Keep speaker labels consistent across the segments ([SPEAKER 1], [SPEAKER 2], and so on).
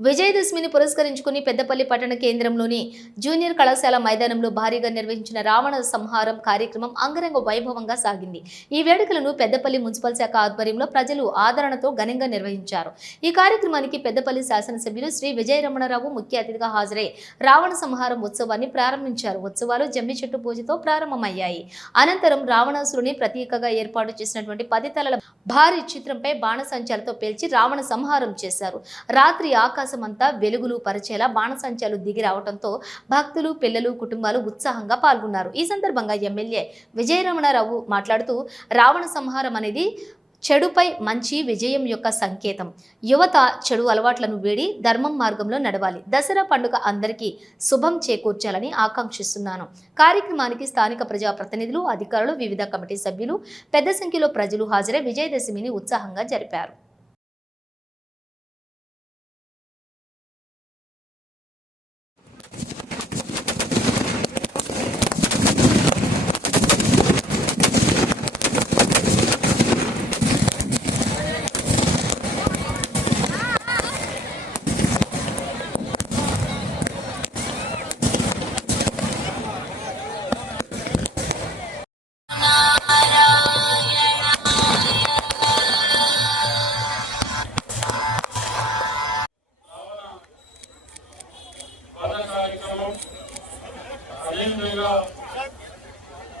[SPEAKER 1] విజయదశమిని పురస్కరించుకుని పెద్దపల్లి పట్టణ కేంద్రంలోని జూనియర్ కళాశాల మైదానంలో భారీగా నిర్వహించిన రావణ సంహారం కార్యక్రమం అంగరంగ వైభవంగా సాగింది. ఈ వేడుకలను పెద్దపల్లి మున్సిపల్ శాఖ ఆధ్వర్యంలో ప్రజలు ఆదరణతో ఘనంగా నిర్వహించారు. ఈ కార్యక్రమానికి పెద్దపల్లి శాసనసభ్యులు శ్రీ విజయరమణరావు ముఖ్య అతిథిగా హాజరై రావణ సంహారం ఉత్సవాన్ని ప్రారంభించారు. ఉత్సవాలు జమ్మి చెట్టు పూజతో ప్రారంభమయ్యాయి. అనంతరం రావణాసురుని ప్రతీకగా ఏర్పాటు చేసినటువంటి పది తలల భారీ చిత్రంపై బాణసంచాలతో పేల్చి రావణ సంహారం చేశారు. రాత్రి ఆకాశమంతా వెలుగులు పరిచేలా బాణసంచాలు దిగి రావడంతో భక్తులు పిల్లలు కుటుంబాలు ఉత్సాహంగా పాల్గొన్నారు. ఈ సందర్భంగా ఎమ్మెల్యే విజయరమణారావు మాట్లాడుతూ రావణ సంహారం అనేది చెడుపై మంచి విజయం యొక్క సంకేతం. యువత చెడు అలవాట్లను వేడి ధర్మం మార్గంలో నడవాలి. దసరా పండుగ అందరికీ శుభం చేకూర్చాలని ఆకాంక్షిస్తున్నాను. కార్యక్రమానికి స్థానిక ప్రజాప్రతినిధులు అధికారులు వివిధ కమిటీ సభ్యులు పెద్ద సంఖ్యలో ప్రజలు హాజరై విజయదశమిని ఉత్సాహంగా జరిపారు.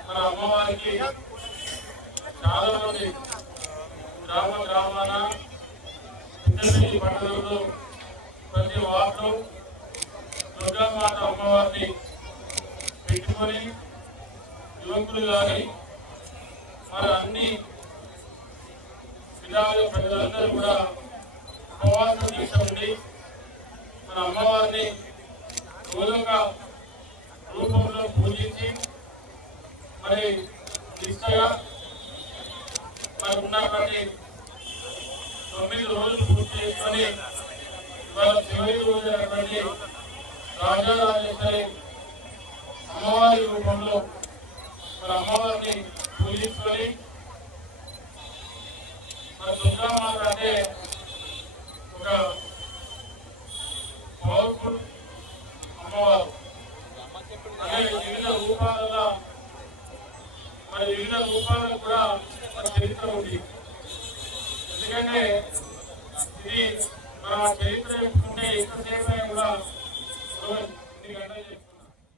[SPEAKER 2] మన అమ్మవారికి చాలా మంది గ్రామ గ్రామాన పెద్దపల్లి పట్టణంలో ప్రతి వార్డు దుర్గామాత అమ్మవారిని పెట్టుకొని యువకులు కానీ మన అన్ని విధాలు ప్రజలందరూ కూడా ఉపవాసం దీక్ష మన అమ్మవారిని మూలంగా రూపంలో పూజించి మరి నిష్టగా మనకు ఉన్నటువంటి తొమ్మిది రోజులు పూర్తి చేసుకొని ఇవాళ చివరి రోజు అయినటువంటి రాజారాజేశ్వరి అమ్మవారి రూపంలో మరి అమ్మవారిని పూజించుకొని మన దుర్గామాత అంటే ఒక పవర్ఫుల్ అమ్మవారు అదే వివిధ రూపాలలో మరి వివిధ రూపాలకు కూడా మన చరిత్ర ఉంది ఎందుకంటే ఇది మన చరిత్ర చెప్పుకుంటే ఇతర అయినా కూడా